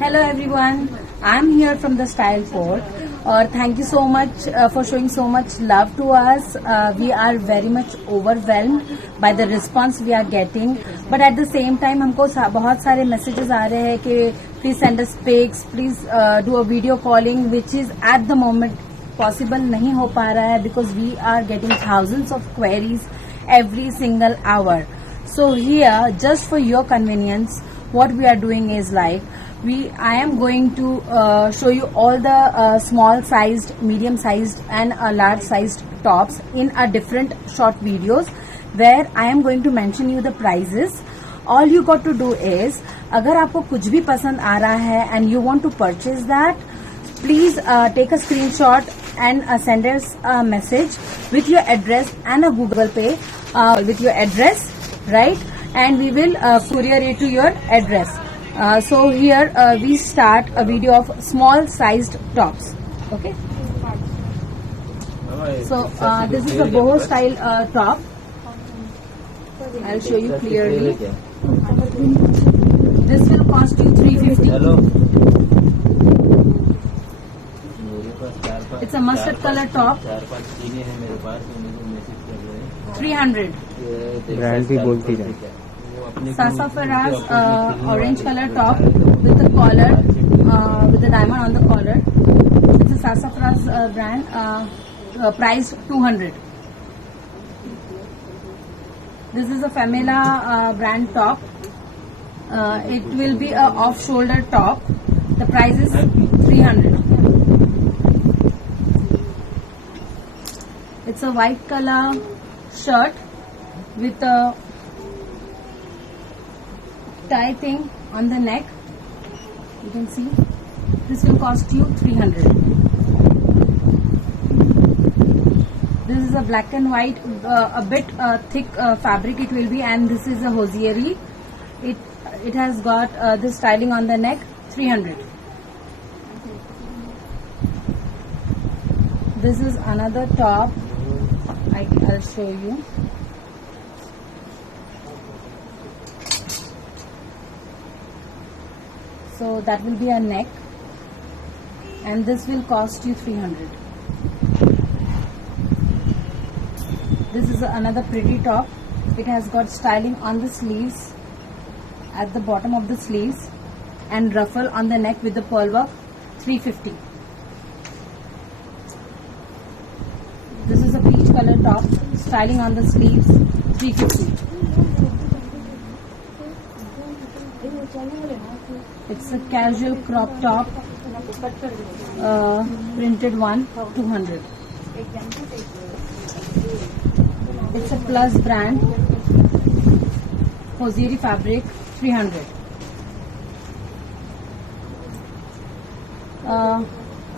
Hello everyone, I'm here from the Style Fort. Thank you so much for showing so much love to us. We are very much overwhelmed by the response we are getting. But at the same time, हमको बहुत सारे messages आ रहे हैं कि please send us pics, please do a video calling, which is at the moment possible नहीं हो पा रहा है because we are getting thousands of queries every single hour. So here, just for your convenience, what we are doing is like I am going to show you all the small sized, medium sized and large sized tops in a different short videos where I am going to mention you the prices. All you got to do is अगर आपको कुछ भी पसंद आ रहा है and you want to purchase that, please take a screenshot and send us a message with your address and a Google Pay with your address, right? And we will courier it to your address. So here we start a video of small sized tops. Okay. So this is a boho style top. I'll show you clearly. This will cost you 350. Hello. It's a mustard color top. 300. Brand भी बोलती रहे. Sassafras orange color top with the collar, with the diamond on the collar. It's a Sassafras brand, price 200. This is a Femela brand top. It will be a off-shoulder top. The price is 300. It's a white color shirt with a tie thing on the neck. You can see this will cost you 300. This is a black and white, a bit thick fabric it will be, and this is a hosiery. It has got this styling on the neck. 300. This is another top. I'll show you. So that will be a neck, and this will cost you 300. This is another pretty top. It has got styling on the sleeves, at the bottom of the sleeves, and ruffle on the neck with the pearl work. 350. This is a peach color top, styling on the sleeves. 350. It's a casual crop top, printed one, 200. It's a Plus brand, hosiery fabric, 300.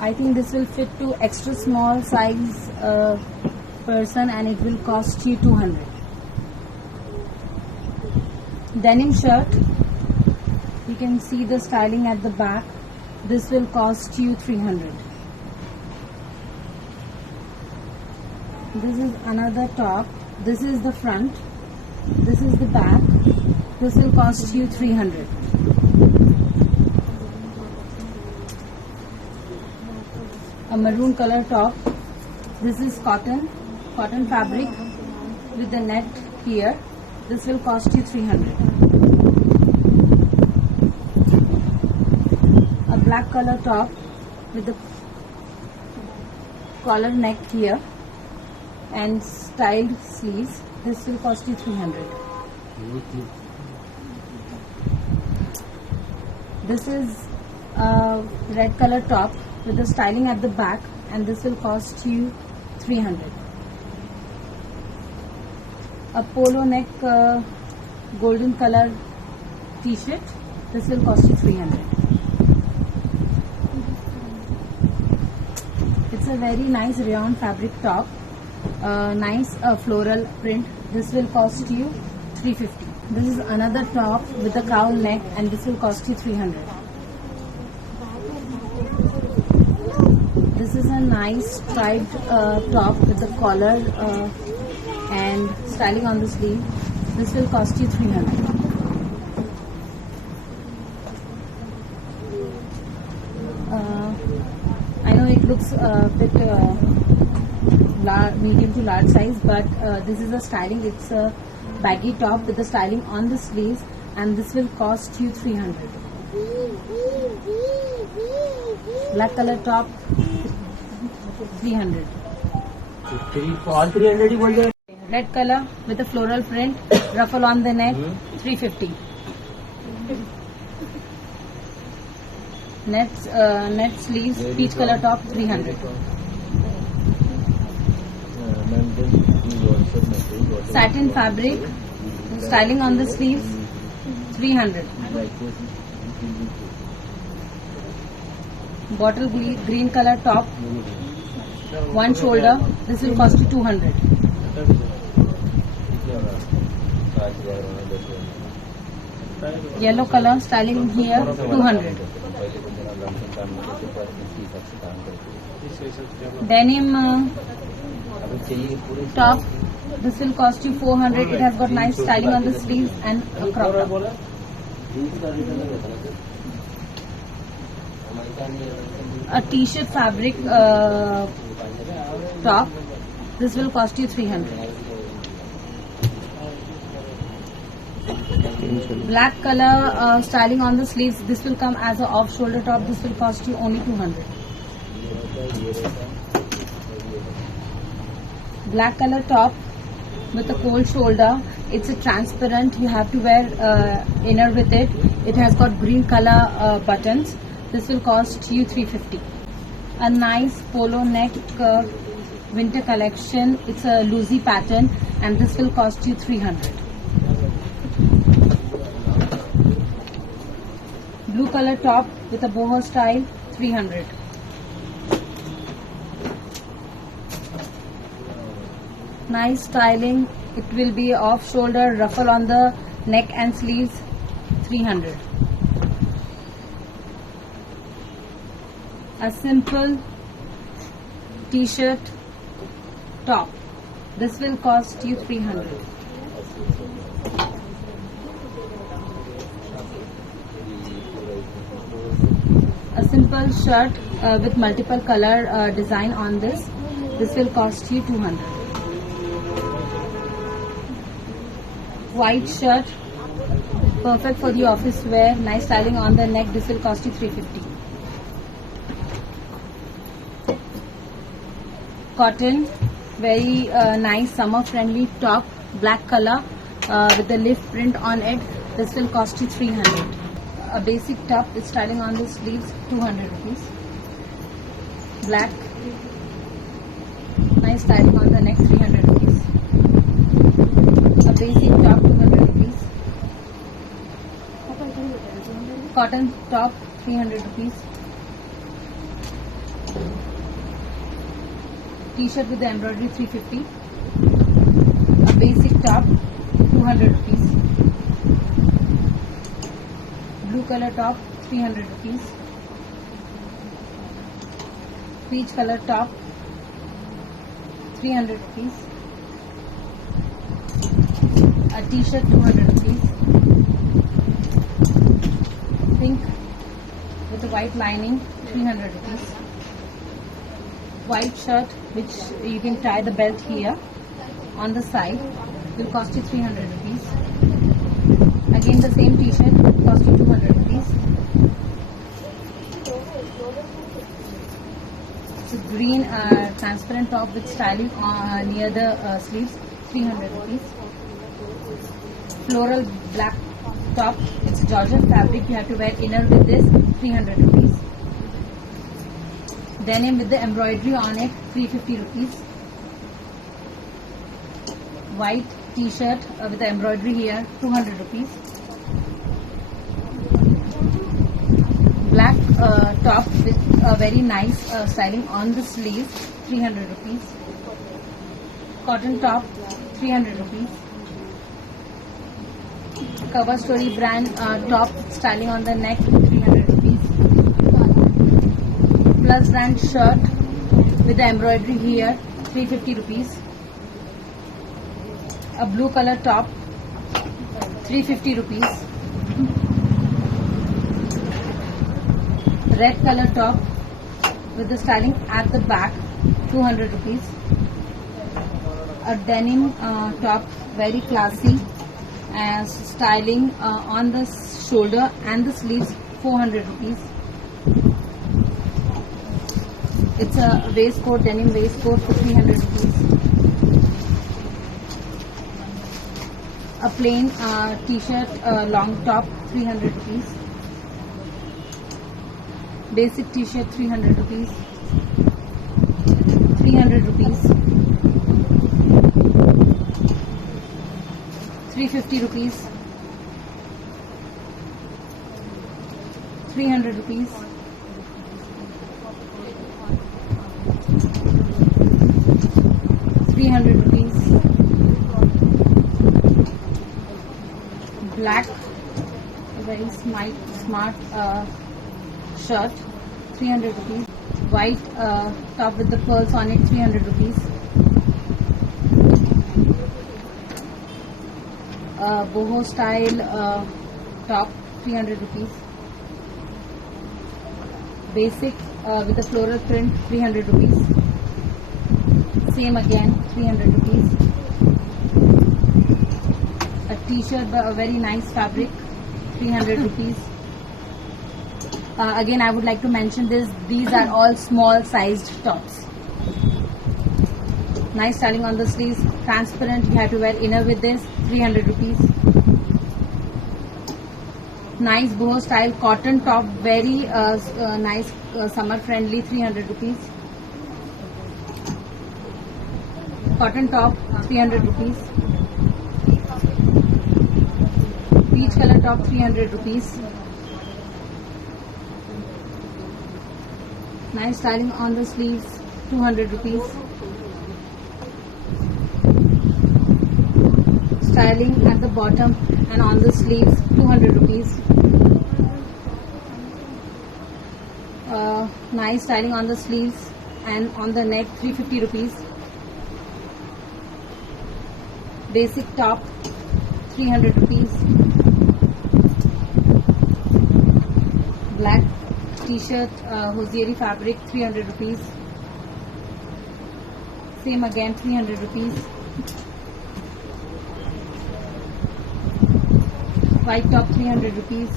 I think this will fit to extra small size person, and it will cost you 200. Denim shirt. You can see the styling at the back. This will cost you 300. This is another top. This is the front. This is the back. This will cost you 300. A maroon color top. This is cotton fabric with the net here. This will cost you 300. Black color top with the collar neck here and styled sleeves. This will cost you 300. This is a red color top with the styling at the back, and this will cost you 300. A polo neck golden color t-shirt. This will cost you 300. It's a very nice rayon fabric top, nice floral print. This will cost you 350. This is another top with a cowl neck, and this will cost you 300. This is a nice striped top with the collar and styling on the sleeve. This will cost you 300. looks a bit medium to large size, but this is the styling. It's a baggy top with the styling on the sleeves, and this will cost you 300. Black color top, 300. all 300 ही बोल रहे हैं. Red color with a floral print, ruffle on the neck, 350. Net sleeves, peach color top, 300. Satin fabric, styling on the sleeves, 300. Bottle green color top, one shoulder, this will cost you 200. Yellow color, styling here, 200. Denim top, this will cost you 400. It has got nice styling on the sleeves and a crop top. A t-shirt fabric top, this will cost you 300. Black color styling on the sleeves, this will come as a off shoulder top, this will cost you only 200. Black color top with a cold shoulder, it's a transparent, you have to wear inner with it. It has got green color buttons, this will cost you 350. A nice polo neck winter collection, it's a loosey pattern, and this will cost you 300. Blue color top with a boho style, 300. Nice styling, it will be off shoulder, ruffle on the neck and sleeves, 300. A simple t-shirt top, this will cost you 300. A simple shirt with multiple color design on this will cost you 200. White shirt, perfect for the office wear, nice styling on the neck, this will cost you 350. Cotton, very nice summer friendly top, black color with the leaf print on it, this will cost you 300. A basic top with styling on the sleeves, 200 rupees. Black, nice styling on the neck, 300 rupees. A basic top, 200 rupees. Cotton top, 300 rupees. T-shirt with the embroidery, 350. A basic top, 200 rupees. Blue color top, 300 rupees. Peach color top, 300 rupees. A t-shirt, 200 rupees. Pink with a white lining, 300 rupees. White shirt, which you can tie the belt here on the side, will cost you 300 rupees. Again the same t-shirt will cost you 200 rupees. It's a green transparent top with styling near the sleeves, 300 rupees. Floral black top, it's Georgia fabric, you have to wear inner with this, 300 rupees. Denim with the embroidery on it, 350 rupees. White t-shirt with the embroidery here, 200 rupees. Black top with a very nice styling on the sleeves, 300 rupees. Cotton top, 300 rupees. Cover Story brand top styling on the neck, 300 rupees. Plus brand shirt with the embroidery here, 350 rupees. A blue color top, 350 rupees. Red color top with the styling at the back, 200 rupees. A denim top, very classy, and styling on the shoulder and the sleeves, 400 rupees. It's a waistcoat, denim waistcoat for 300 rupees. A plain t-shirt long top, 300 rupees. Basic t-shirt, 300 rupees. 300 rupees. 350 rupees. 300 rupees. 300 rupees. Black, very smart shirt, 300 rupees. White top with the pearls on it, 300 rupees. Boho style top, 300 rupees. Basic with the floral print, 300 rupees. Same again, 300 rupees. A t-shirt, a very nice fabric, 300 rupees. Again, I would like to mention this. These are all small sized tops. Nice styling on the sleeves, transparent. You have to wear inner with this, 300 rupees. Nice boho style cotton top, very nice summer friendly, 300 rupees. Cotton top, 300 rupees. Peach color top, 300 rupees. Nice styling on the sleeves, 200 rupees. Styling at the bottom and on the sleeves, 200 rupees. Nice styling on the sleeves and on the neck, 350 rupees. Basic top, 300 rupees. Black t-shirt, hosiery fabric, 300 rupees. Same again, 300 rupees. White top, 300 rupees.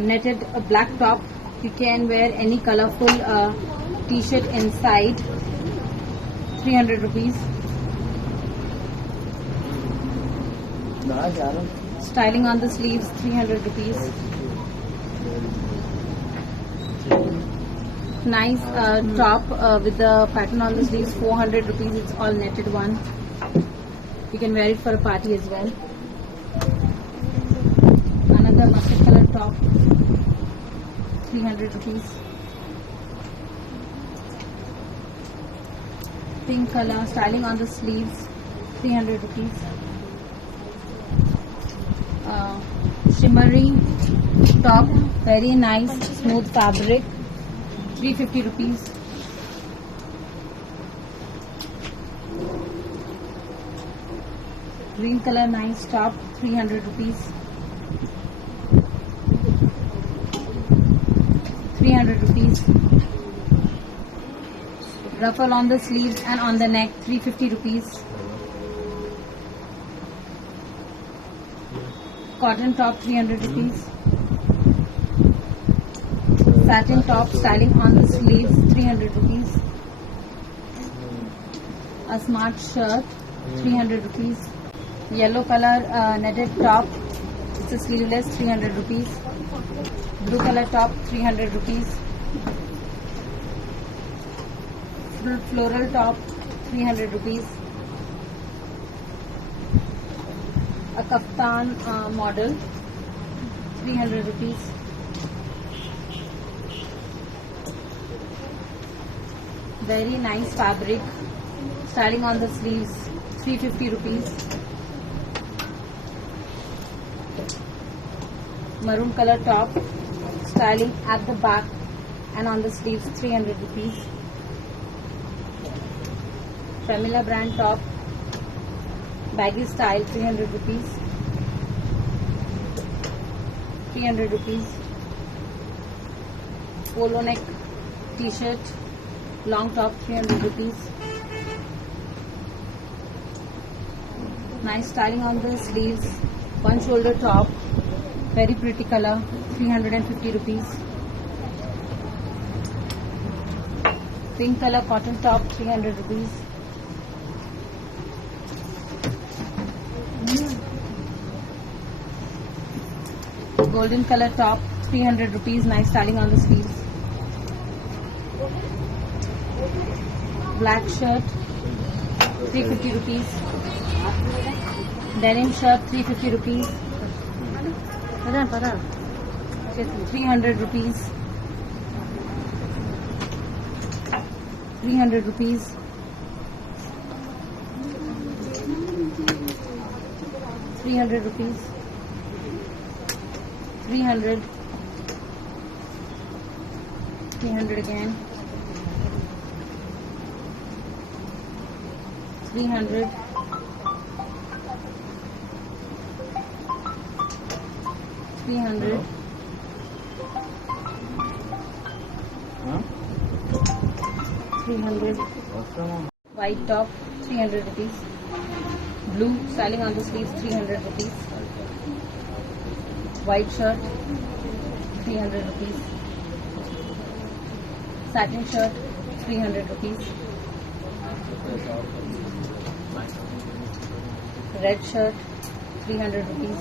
Netted black top. You can wear any colorful t-shirt inside, 300 rupees. Styling on the sleeves, 300 rupees. Nice top with the pattern on the sleeves, 400 rupees. It's all netted one. You can wear it for a party as well. Another mustard color top, 300 rupees. Pink color, styling on the sleeves, 300 rupees. Shimmery top, very nice smooth fabric, 350 rupees. Green color nice top, 300 rupees. 300 rupees. Ruffle on the sleeves and on the neck, 350 rupees. Cotton top, 300 rupees. Satin top, styling on the sleeves, 300 rupees. A smart shirt, 300 rupees. Yellow color netted top, it's a sleeveless, 300 rupees. Blue color top, 300 rupees. Floral top, 300 rupees. A kaftan model, 300 rupees. Very nice fabric, styling on the sleeves, 350 rupees. Maroon color top, styling at the back and on the sleeves, 300 rupees. Famila brand top, baggy style, 300 rupees. 300 rupees. Polo neck t-shirt, long top, 300 rupees. Nice styling on the sleeves. One shoulder top, very pretty color, 350 rupees. Pink color cotton top, 300 rupees. Golden color top, 300 rupees. Nice styling on the sleeves. Black shirt, 350 rupees. Denim shirt, 350 rupees. 300 rupees. 300 rupees. 300 rupees. 300. 300 again. 300. 300. Huh? 300. White top, 300 rupees. Blue styling on the sleeves, 300 rupees. White shirt, 300 rupees. Satin shirt, 300 rupees. Red shirt, 300 rupees.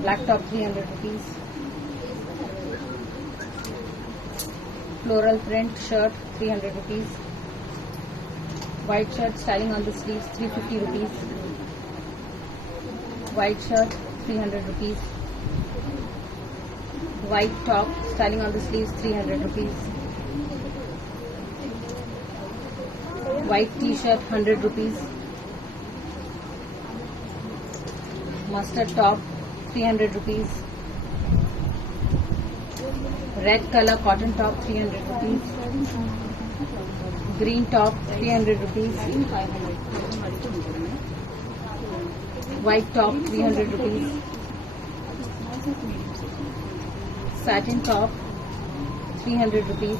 Black top, 300 rupees. Floral print shirt, 300 rupees. White shirt styling on the sleeves, 350 rupees. White shirt, 300 rupees. White top styling on the sleeves, 300 rupees. White t-shirt, 100 rupees. Mustard top, 300 rupees. Red color cotton top, 300 rupees. Green top, 300 rupees. White top, 300 rupees. Satin top, 300 rupees.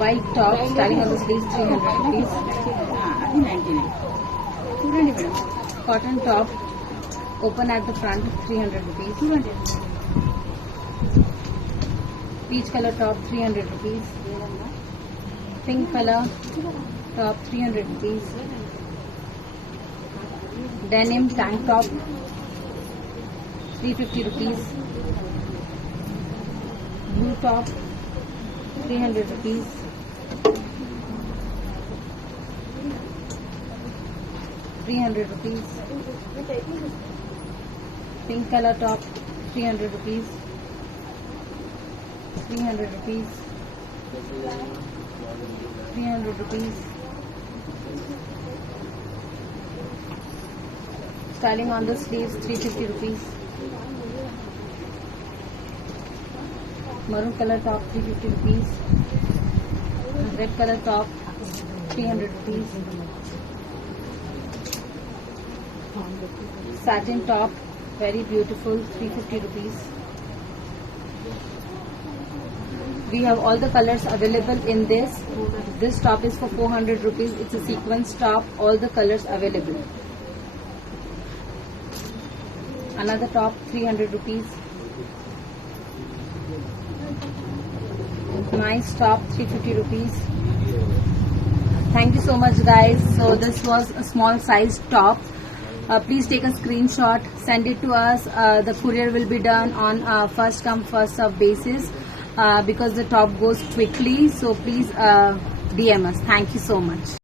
White top styling on the sleeves, 300 rupees. Cotton top open at the front, 300 rupees. Peach color top, 300 rupees. Pink color top, 300 rupees. Denim tank top, 350 rupees. Blue top, 300 rupees. ₹300. Pink color top, 300 rupees. 300 rupees. 300 rupees. Styling on the sleeves, 350 rupees. Maroon color top, 350 rupees. Red color top, 300 rupees. Satin top, very beautiful, 350 rupees. We have all the colors available in this. This top is for 400 rupees. It's a sequence top, all the colors available. Another top, 300 rupees. Nice top, 350 rupees. Thank you so much, guys. So this was a small size top. Please take a screenshot, send it to us. The courier will be done on first come first serve basis because the top goes quickly. So please DM us. Thank you so much.